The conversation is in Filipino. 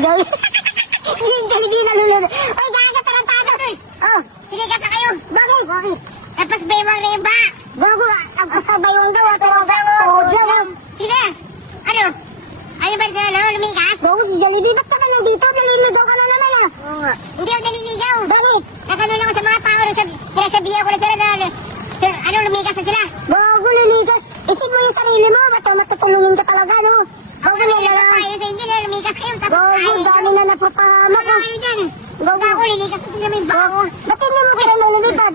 Jollibee. Yung Jollibee nalulunod. Ay, gaga, tarantado. Oh, sige ka kayo. Bakit? Bakit? Tapos baywang rimba. Bago, ang pasabayong daw. Sige. Ano? Ano ba ito, no? Lumikas? Bago si Jollibee, ba't ka ba nandito? Naliligaw ka na naman, ah. Oo nga. Hindi ako naliligaw. Bakit? Nakanun ako sa mga tao. Sinasabihan ko na sila na ano, lumikas na sila. Bago lumikas. Isip mo yung sarili mo. Matutulungin ka talaga, no? Bago nila. Ayaw sa inyo, lumikas kayo. Bago, dami na napapahamak. Ano dyan? Bago, lilikas na sila may bago. Ba't hindi mo kaya nalilipad?